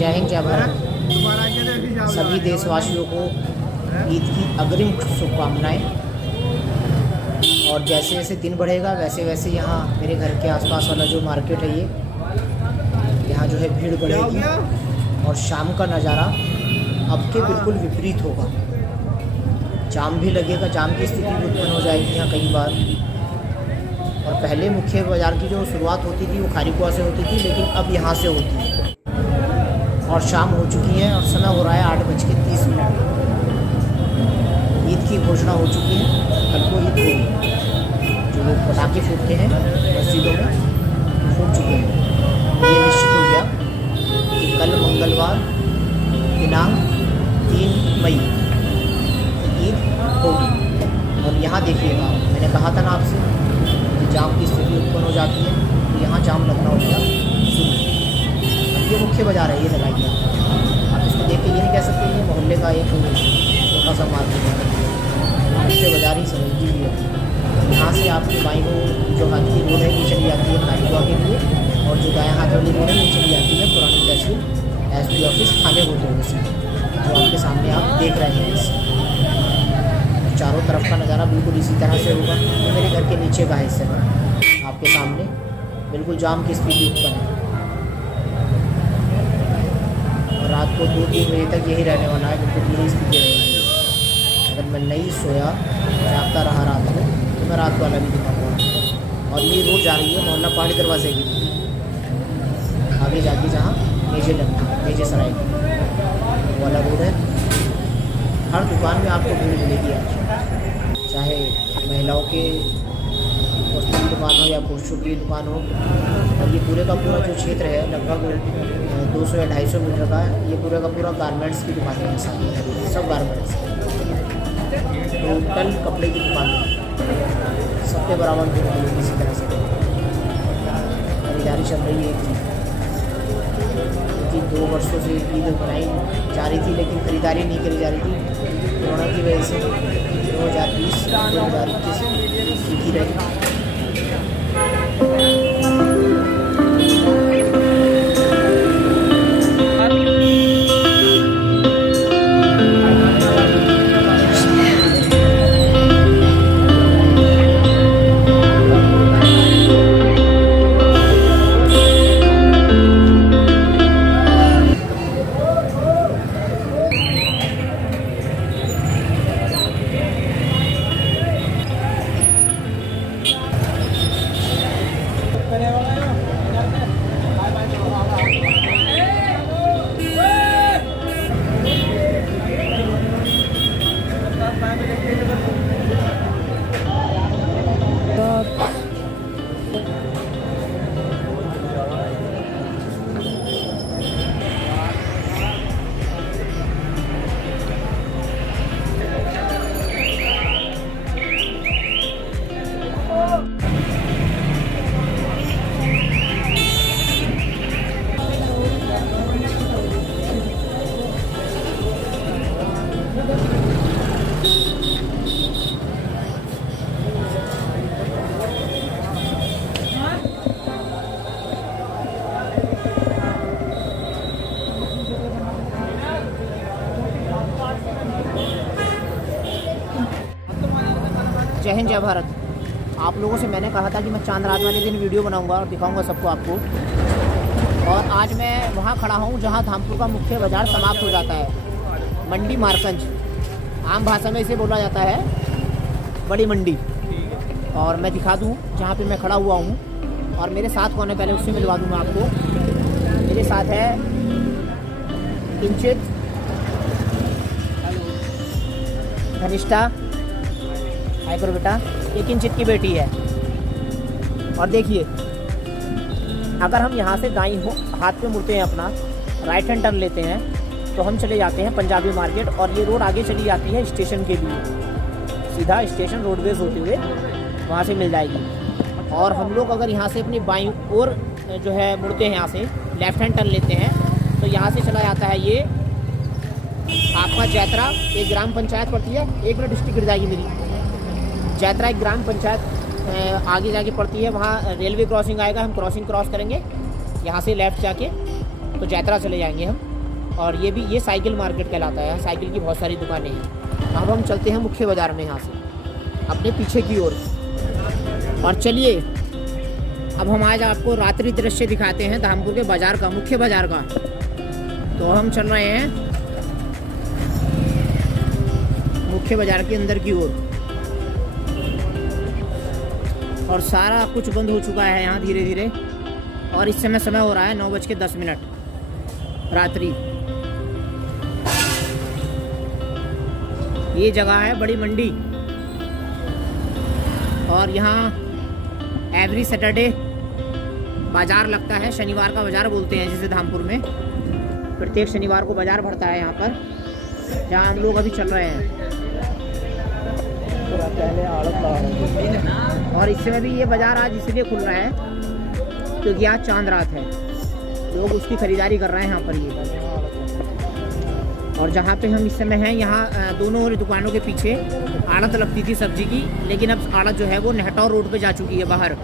जय हिंद जय भारत। सभी देशवासियों को ईद की अग्रिम शुभकामनाएं। और जैसे जैसे दिन बढ़ेगा वैसे वैसे यहाँ मेरे घर के आसपास वाला जो मार्केट है ये यहाँ जो है भीड़ बढ़ेगी और शाम का नज़ारा अब के बिल्कुल विपरीत होगा। जाम भी लगेगा, जाम की स्थिति भी उत्पन्न हो जाएगी यहाँ कई बार। और पहले मुख्य बाज़ार की जो शुरुआत होती थी वो खारीकुआ से होती थी, लेकिन अब यहाँ से होती है। और शाम हो चुकी है और समय हो रहा है 8:30। ईद की घोषणा हो चुकी है, कल को ईद होगी। जो लोग पटाखे फूटते हैं मस्जिदों में फूट चुके हैं। ये निश्चित हो गया कि कल मंगलवार दिनांक 3 मई ईद होगी। और यहाँ देखिएगा, मैंने कहा था ना आपसे कि जाम की स्थिति उत्पन्न हो जाती है, तो यहाँ जाम लगना हो गया शुरू। ये मुख्य बाज़ार है, ये लगाइए आप इसको देख के ये नहीं कह सकते कि मोहल्ले का एक छोटा सा मार्केट है। मुख्य बाज़ार ही समझ लीजिए। यहाँ से आपकी बाईं को जो हाथ की रोड है ये चली जाती है खारीकुआ के लिए, और जो दायां हाथ वाली रोड है ये चली जाती है पुरानी तहसील SP ऑफिस थाने होते हुए से, जो आपके सामने आप देख रहे हैं। इस चारों तरफ का नज़ारा बिल्कुल इसी तरह से होगा। तो मेरे घर के नीचे का हिस्सा है आपके सामने, बिल्कुल जाम की स्थिति उत्पन्न है। और रात को 2-3 बजे तक यही रहने वाला है, बिल्कुल यही स्थिति रहेगी। अगर मैं नहीं सोया, जागता रहा रात को, तो मैं रात वाला भी दिखाऊंगा। और ये रोड जा रही है मोहल्ला पहाड़ी दरवाजे की, आगे जाके जहाँ मेजे लगती है, मेजे सराय की वाला रोड है। हर दुकान में आपको भीड़ मिलेगी आज, चाहे महिलाओं के वस्तु की दुकान हो या पुरुषों की दुकान हो। और ये पूरे का पूरा जो क्षेत्र है लगभग 200 या 250 मीटर का है। ये पूरे का पूरा गारमेंट्स की दुकानें हैं, सारी सब गारमेंट्स, टोटल कपड़े की दुकान सब पे बराबर भीड़ मिलेगी। इसी तरह से खरीदारी चल रही है कि 2 वर्षों से ईद मनाई जा रही थी, लेकिन खरीदारी नहीं करी जा रही थी कोरोना की वजह से। 2020-2021 सीखी रही। जय हिंद जय भारत। आप लोगों से मैंने कहा था कि मैं चांद रात वाले दिन वीडियो बनाऊंगा और दिखाऊंगा सबको आपको। और आज मैं वहां खड़ा हूं जहां धामपुर का मुख्य बाज़ार समाप्त हो जाता है। मंडी मारकंज, आम भाषा में इसे बोला जाता है बड़ी मंडी। और मैं दिखा दूं जहां पे मैं खड़ा हुआ हूं। और मेरे साथ कौन है पहले उससे मिलवा दूंगा आपको। मेरे साथ है किंचित, धनिष्ठा, हाइपर बेटा, ये किंचित की बेटी है। और देखिए, अगर हम यहाँ से दाईं हाथ पे मुड़ते हैं, अपना राइट हैंड टर्न लेते हैं, तो हम चले जाते हैं पंजाबी मार्केट। और ये रोड आगे चली जाती है स्टेशन के लिए, सीधा स्टेशन रोडवेज होते हुए वहाँ से मिल जाएगी। और हम लोग अगर यहाँ से अपनी बाईं ओर जो है मुड़ते हैं, यहाँ से लेफ्ट हैंड टर्न लेते हैं, तो यहाँ से चला जाता है ये आपका जैत्रा। एक ग्राम पंचायत पड़ती है, एक मिनट डिस्ट्रिक्ट गिर जाएगी मेरी। जैत्रा एक ग्राम पंचायत आगे जाके पड़ती है, वहाँ रेलवे क्रॉसिंग आएगा, हम क्रॉसिंग क्रॉस करेंगे यहाँ से लेफ़्ट जाके, तो जैत्रा चले जाएंगे हम। और ये साइकिल मार्केट कहलाता है। यहाँ साइकिल की बहुत सारी दुकानें हैं। अब हम चलते हैं मुख्य बाज़ार में यहाँ से अपने पीछे की ओर। और चलिए अब हम आज आपको रात्रि दृश्य दिखाते हैं धामपुर के बाज़ार का, मुख्य बाज़ार का। तो हम चल रहे हैं मुख्य बाज़ार के अंदर की ओर और सारा कुछ बंद हो चुका है यहाँ धीरे धीरे। और इस समय हो रहा है 9:10 रात्रि। ये जगह है बड़ी मंडी और यहाँ एवरी सैटरडे बाज़ार लगता है। शनिवार का बाज़ार बोलते हैं जिसे धामपुर में। प्रत्येक शनिवार को बाज़ार भरता है यहाँ पर, जहाँ हम लोग अभी चल रहे हैं। और इस समय भी ये बाज़ार आज इसलिए खुल रहा है क्योंकि आज चांद रात है। लोग उसकी खरीदारी कर रहे हैं यहाँ पर ये। और जहाँ पे हम इस समय हैं यहाँ दोनों दुकानों के पीछे आड़त लगती थी सब्जी की, लेकिन अब आड़त जो है वो नेहटौर रोड पे जा चुकी है बाहर।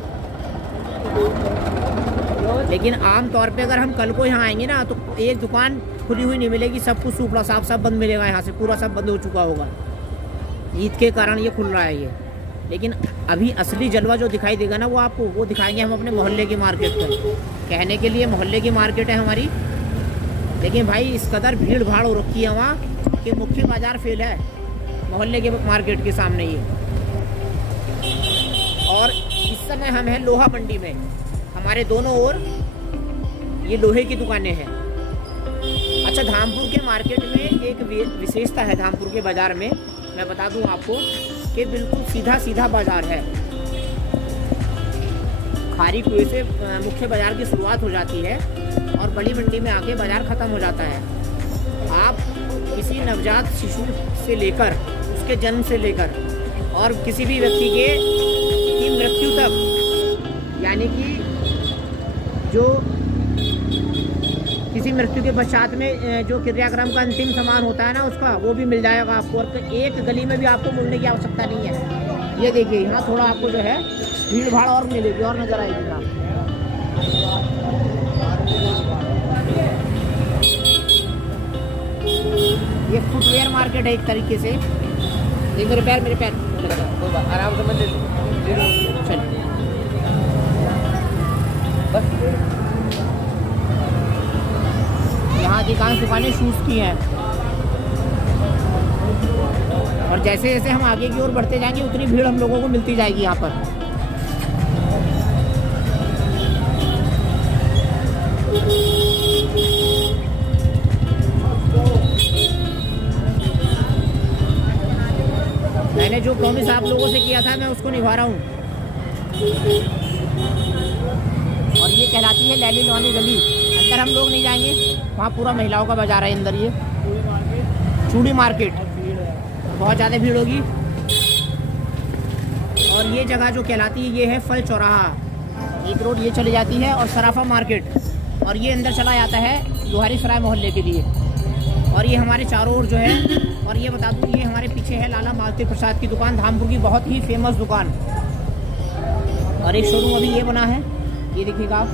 लेकिन आम तौर पे अगर हम कल को यहाँ आएंगे ना तो एक दुकान खुली हुई नहीं मिलेगी, सब कुछ सूपड़ा साफ सब बंद मिलेगा। यहाँ से पूरा सब बंद हो चुका होगा। ईद के कारण ये खुल रहा है ये। लेकिन अभी असली जलवा जो दिखाई देगा ना वो आपको वो दिखाएंगे हम अपने मोहल्ले की मार्केट पर। कहने के लिए मोहल्ले की मार्केट है हमारी, लेकिन भाई इस कदर भीड़ भाड़ हो रखी है वहाँ कि मुख्य बाज़ार फेल है मोहल्ले के मार्केट के सामने ये। और इस समय हम हैं लोहा मंडी में। हमारे दोनों ओर ये लोहे की दुकानें हैं। अच्छा, धामपुर के मार्केट में एक विशेषता है धामपुर के बाज़ार में, मैं बता दूं आपको कि बिल्कुल सीधा सीधा बाज़ार है। खारी कुएं से मुख्य बाज़ार की शुरुआत हो जाती है और बड़ी मंडी में आके बाज़ार ख़त्म हो जाता है। आप किसी नवजात शिशु से लेकर उसके जन्म से लेकर और किसी भी व्यक्ति की मृत्यु तक, यानी कि जो किसी मृत्यु के पश्चात में जो क्रियाक्रम का अंतिम सामान होता है ना उसका, वो भी मिल जाएगा आपको। और एक गली में भी आपको मुड़ने की आवश्यकता नहीं है। ये देखिए यहाँ थोड़ा आपको जो है भीड़ भाड़ और मिलेगी और नज़र आएगी यहाँ। ये फुटवेयर मार्केट है एक तरीके से। ये मेरे पैर आराम से मत ले चलिए। यहाँ अधिकांश दुकानें शूज़ की हैं। और जैसे जैसे हम आगे की ओर बढ़ते जाएंगे उतनी भीड़ हम लोगों को मिलती जाएगी यहाँ पर। मैंने जो प्रॉमिस आप लोगों से किया था मैं उसको निभा रहा हूँ। और ये कहलाती है लैली लोहानी गली। अंदर हम लोग नहीं जाएंगे, वहाँ पूरा महिलाओं का बाजार है अंदर। ये चूड़ी मार्केट, बहुत ज़्यादा भीड़ होगी। और ये जगह जो कहलाती है ये है फल चौराहा। एक रोड ये चली जाती है और सराफा मार्केट, और ये अंदर चला जाता है लोहारी सराय मोहल्ले के लिए। और ये हमारे चारों ओर जो है, और ये बता दूँ ये हमारे पीछे है लाला मालती प्रसाद की दुकान, धामपुर की बहुत ही फेमस दुकान। और एक शोरूम अभी ये बना है, ये देखिएगा आप,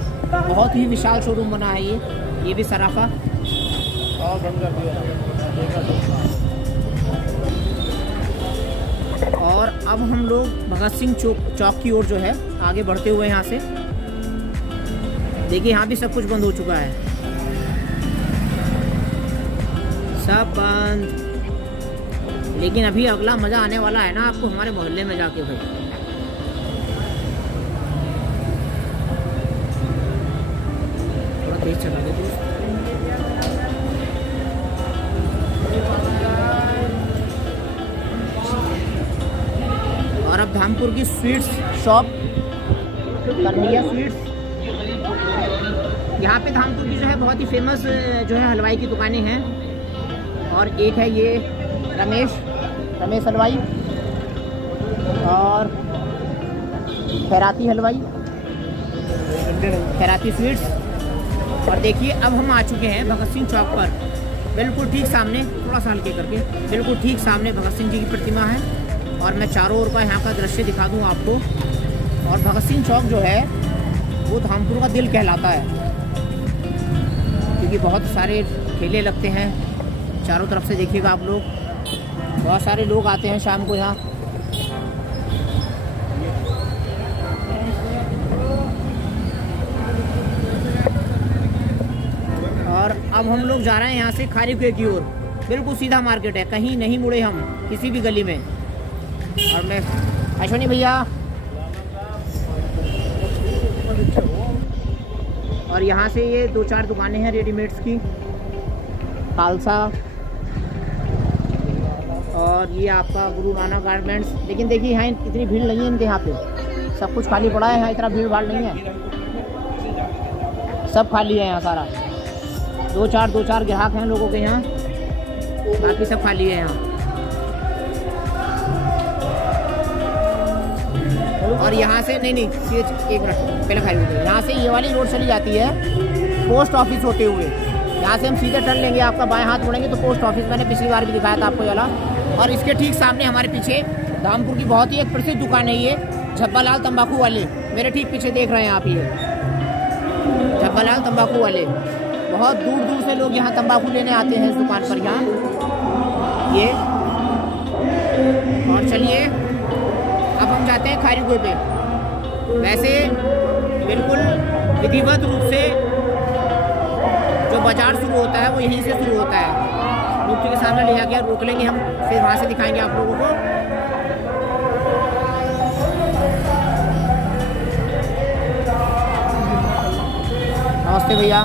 बहुत ही विशाल शोरूम बना है ये भी सराफा। और अब हम लोग भगत सिंह चौक की ओर जो है आगे बढ़ते हुए यहाँ से देखिए, यहाँ भी सब कुछ बंद हो चुका है, सब बंद। लेकिन अभी अगला मज़ा आने वाला है ना आपको हमारे मोहल्ले में जाके भाई। थोड़ा तेज चला दे। और अब धामपुर की स्वीट्स शॉप कन्हैया स्वीट्स, यहाँ पे धामपुर की जो है बहुत ही फेमस जो है हलवाई की दुकानें हैं। और एक है ये रमेश हलवाई और खैराती हलवाई, खैराती स्वीट्स। और देखिए अब हम आ चुके हैं भगत सिंह चौक पर, बिल्कुल ठीक सामने, थोड़ा सा हल्के करके, बिल्कुल ठीक सामने भगत सिंह जी की प्रतिमा है। और मैं चारों ओर का यहाँ का दृश्य दिखा दूँ आपको। और भगत सिंह चौक जो है वो धामपुर का दिल कहलाता है, क्योंकि देखिए बहुत सारे ठेले लगते हैं चारों तरफ से, देखिएगा आप लोग, बहुत सारे लोग आते हैं शाम को यहाँ। और अब हम लोग जा रहे हैं यहाँ से खारी कुएं की ओर। बिल्कुल सीधा मार्केट है, कहीं नहीं मुड़े हम किसी भी गली में। और मैं अश्वनी भैया, और यहाँ से ये 2-4 दुकानें हैं रेडीमेड्स की, खालसा, और ये आपका गुरु नानक गारमेंट्स। लेकिन देखिए यहाँ इतनी भीड़ नहीं है इनके यहाँ पे, सब कुछ खाली पड़ा है, यहाँ इतना भीड़ भाड़ नहीं है, सब खाली है यहाँ सारा। 2-4 ग्राहक हैं लोगों के यहाँ, बाकी सब खाली है यहाँ। और यहाँ से नहीं एक मिनट पहले खाई हुई, यहाँ से ये वाली रोड चली जाती है पोस्ट ऑफिस होते हुए। यहाँ से हम सीधे टर्न लेंगे, आपका बाएं हाथ मुड़ेंगे तो पोस्ट ऑफिस, मैंने पिछली बार भी दिखाया था आपको ये वाला। और इसके ठीक सामने हमारे पीछे धामपुर की बहुत ही एक प्रसिद्ध दुकान है ये, झब्बालाल तंबाकू वाले। मेरे ठीक पीछे देख रहे हैं आप, ये झब्बालाल तंबाकू वाले। बहुत दूर दूर से लोग यहाँ तंबाकू लेने आते हैं इस दुकान पर यहाँ ये। और चलिए अब हम जाते हैं खारी कुएं पे। वैसे बिल्कुल विधिवत रूप से जो बाजार शुरू होता है वो यहीं से शुरू होता है। मूर्ति के सामने ले जाके रोक लेंगे हम, फिर वहाँ से दिखाएंगे आप लोगों को। नमस्ते भैया।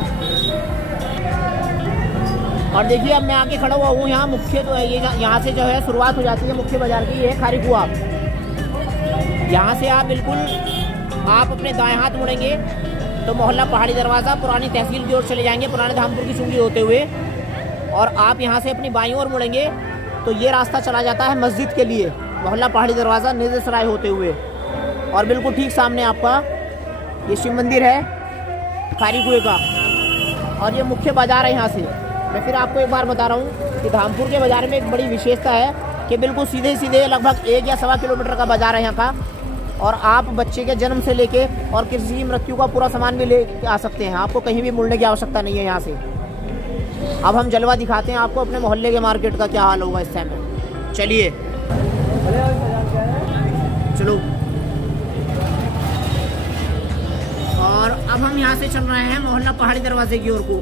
और देखिए अब मैं आके खड़ा हुआ हूँ यहाँ मुख्य, तो ये यहाँ से जो है शुरुआत हो जाती है मुख्य बाजार की। ये है खारी कुआं। यहाँ से आप बिल्कुल आप अपने दाएं हाथ मुड़ेंगे तो मोहल्ला पहाड़ी दरवाज़ा पुरानी तहसील की ओर चले जाएंगे, पुराने धामपुर की चुंगी होते हुए। और आप यहाँ से अपनी बाईं ओर मुड़ेंगे तो ये रास्ता चला जाता है मस्जिद के लिए, मोहल्ला पहाड़ी दरवाज़ा निर्देशराय होते हुए। और बिल्कुल ठीक सामने आपका ये शिव मंदिर है खारी कुएं का, और ये मुख्य बाजार है यहाँ से। मैं फिर आपको एक बार बता रहा हूँ कि धामपुर के बाज़ार में एक बड़ी विशेषता है कि बिल्कुल सीधे लगभग 1 या 1.25 किलोमीटर का बाज़ार है यहाँ का। और आप बच्चे के जन्म से लेके और किसी की मृत्यु का पूरा सामान भी ले आ सकते हैं, आपको कहीं भी मुड़ने की आवश्यकता नहीं है यहाँ से। अब हम जलवा दिखाते हैं आपको अपने मोहल्ले के मार्केट का क्या हाल होगा इस टाइम में। चलिए चलो। और अब हम यहाँ से चल रहे हैं मोहल्ला पहाड़ी दरवाजे की ओर को,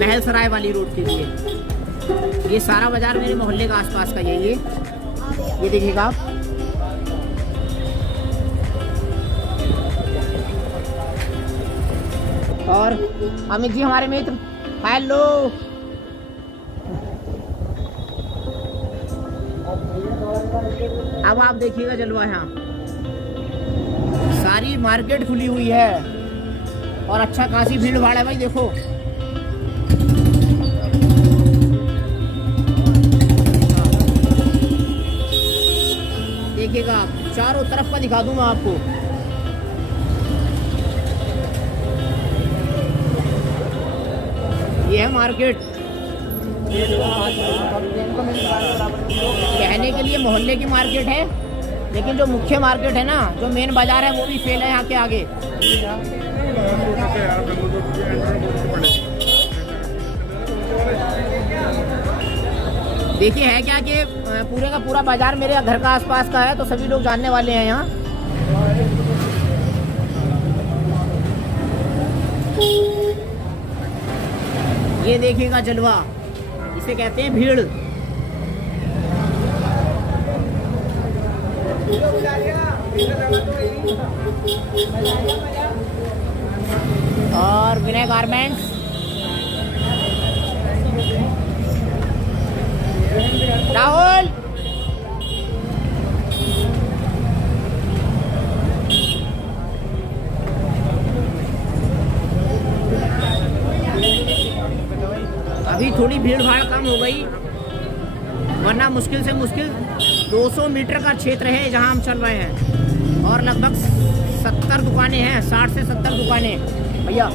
महल सराय वाली रोड के लिए। ये सारा बाजार मेरे मोहल्ले का आसपास का ये देखिएगा आप। और अमित जी हमारे मित्र, हेलो। अब आप देखिएगा जलवा, यहाँ सारी मार्केट खुली हुई है और अच्छा खासी भीड़ भाड़ है भाई। देखो देखिएगा आप, चारों तरफ का दिखा दूंगा आपको। ये है मार्केट। कहने के लिए मोहल्ले की मार्केट है, लेकिन जो मुख्य मार्केट है ना, जो मेन बाजार है, वो भी फेल है यहाँ के आगे। देखिए है क्या कि पूरे का पूरा बाजार मेरे घर का आसपास का है, तो सभी लोग जानने वाले हैं यहाँ। ये देखिएगा जलवा, इसे कहते हैं भीड़। और विनय गारमेंट्स, राहुल अभी थोड़ी भीड़ भाड़ कम हो गई, वरना मुश्किल से मुश्किल 200 मीटर का क्षेत्र है जहां हम चल रहे हैं। और लगभग 70 दुकानें हैं, 60 से 70 दुकानें भैया।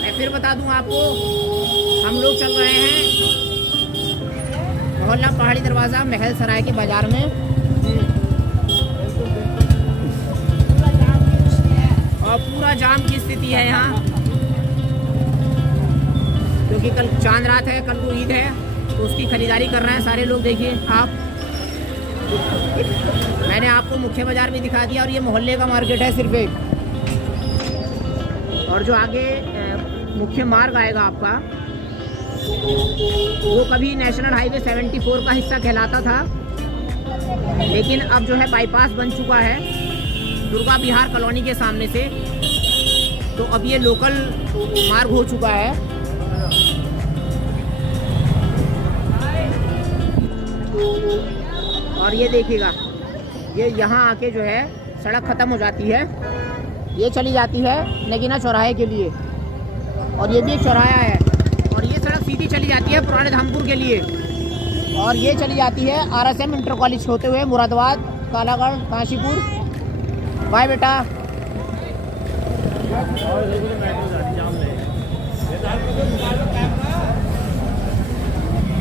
मैं फिर बता दूं आपको लोग चल रहे हैं मोहल्ला पहाड़ी दरवाज़ा महल सराय के बाजार में। और पूरा जाम की स्थिति है यहाँ, क्योंकि कल चांद रात है, कल को ईद है, तो उसकी खरीदारी कर रहे हैं सारे लोग। देखिए आप, मैंने आपको मुख्य बाजार भी दिखा दिया और ये मोहल्ले का मार्केट है सिर्फ एक। और जो आगे मुख्य मार्ग आएगा आपका, वो कभी नेशनल हाईवे 74 का हिस्सा कहलाता था, लेकिन अब जो है बाईपास बन चुका है दुर्गा बिहार कॉलोनी के सामने से, तो अब ये लोकल मार्ग हो चुका है। और ये देखिएगा, ये यहाँ आके जो है सड़क ख़त्म हो जाती है, ये चली जाती है नगीना चौराहे के लिए, और ये भी एक चौराहा है। और ये सड़क सीधी चली जाती है पुराने धामपुर के लिए, और ये चली जाती है RSM इंटर कॉलेज होते हुए मुरादाबाद, कालागढ़, काशीपुर। बाय बेटा।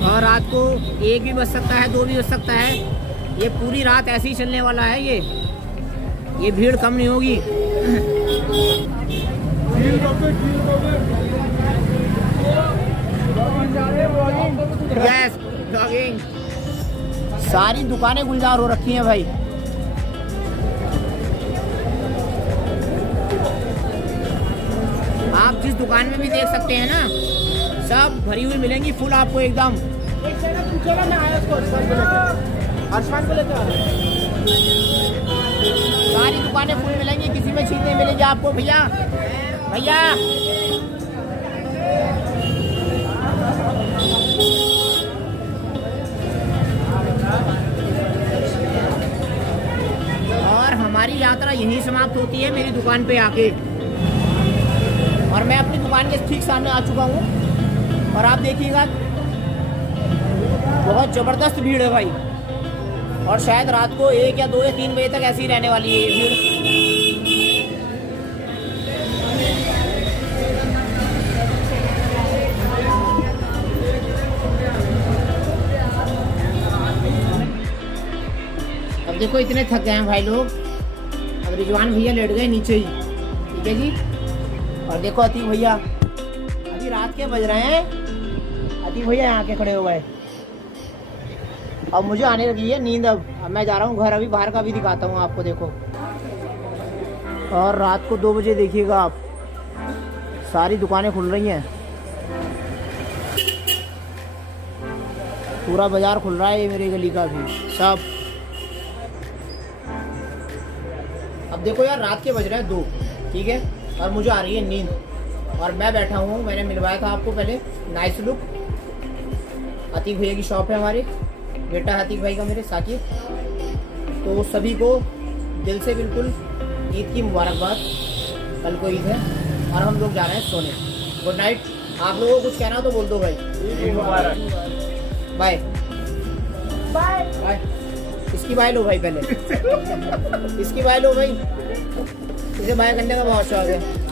और रात को 1 भी बज सकता है, 2 भी बज सकता है। ये पूरी रात ऐसे ही चलने वाला है। ये भीड़ कम नहीं होगी। Yes, blogging. सारी दुकानें गुलजार हो रखी हैं भाई। आप जिस दुकान में भी देख सकते हैं ना, सब भरी हुई मिलेंगी, फुल आपको एकदम। सारी दुकानें फुल मिलेंगी, किसी में छीन नहीं मिलेगी आपको। भैया भैया और हमारी यात्रा यहीं समाप्त होती है, मेरी दुकान पे आके। और मैं अपनी दुकान के ठीक सामने आ चुका हूँ, और आप देखिएगा बहुत ज़बरदस्त भीड़ है भाई। और शायद रात को 1 या 2 या 3 बजे तक ऐसी ही रहने वाली है ये भीड़। अब देखो इतने थक गए हैं भाई लोग। अब रिजवान भैया लेट गए नीचे ही, ठीक है जी। और देखो अतीक भैया, अभी रात के बज रहे हैं, अतीक भैया यहाँ के खड़े हो गए। अब मुझे आने लगी है नींद। अब मैं जा रहा हूँ घर, अभी बाहर का भी दिखाता हूँ आपको। देखो, और रात को 2 बजे देखिएगा आप, सारी दुकानें खुल रही हैं, पूरा बाजार खुल रहा है, ये मेरी गली का भी सब। अब देखो यार, रात के बज रहे हैं 2, ठीक है, और मुझे आ रही है नींद, और मैं बैठा हूँ। मैंने मिलवाया था आपको पहले नाइस लुक। अतीक भैया की शॉप है हमारी, बेटा अतीक भाई का मेरे साकिब। तो सभी को दिल से बिल्कुल ईद की मुबारकबाद। कल को ईद है और हम लोग जा रहे हैं सोने। Good night. आप लोगों को कुछ कहना हो तो बोल दो भाई। Bye bye bye. इसकी बाय लो भाई, पहले इसकी बाय लो भाई, इसे बाय करने का बहुत शौक है।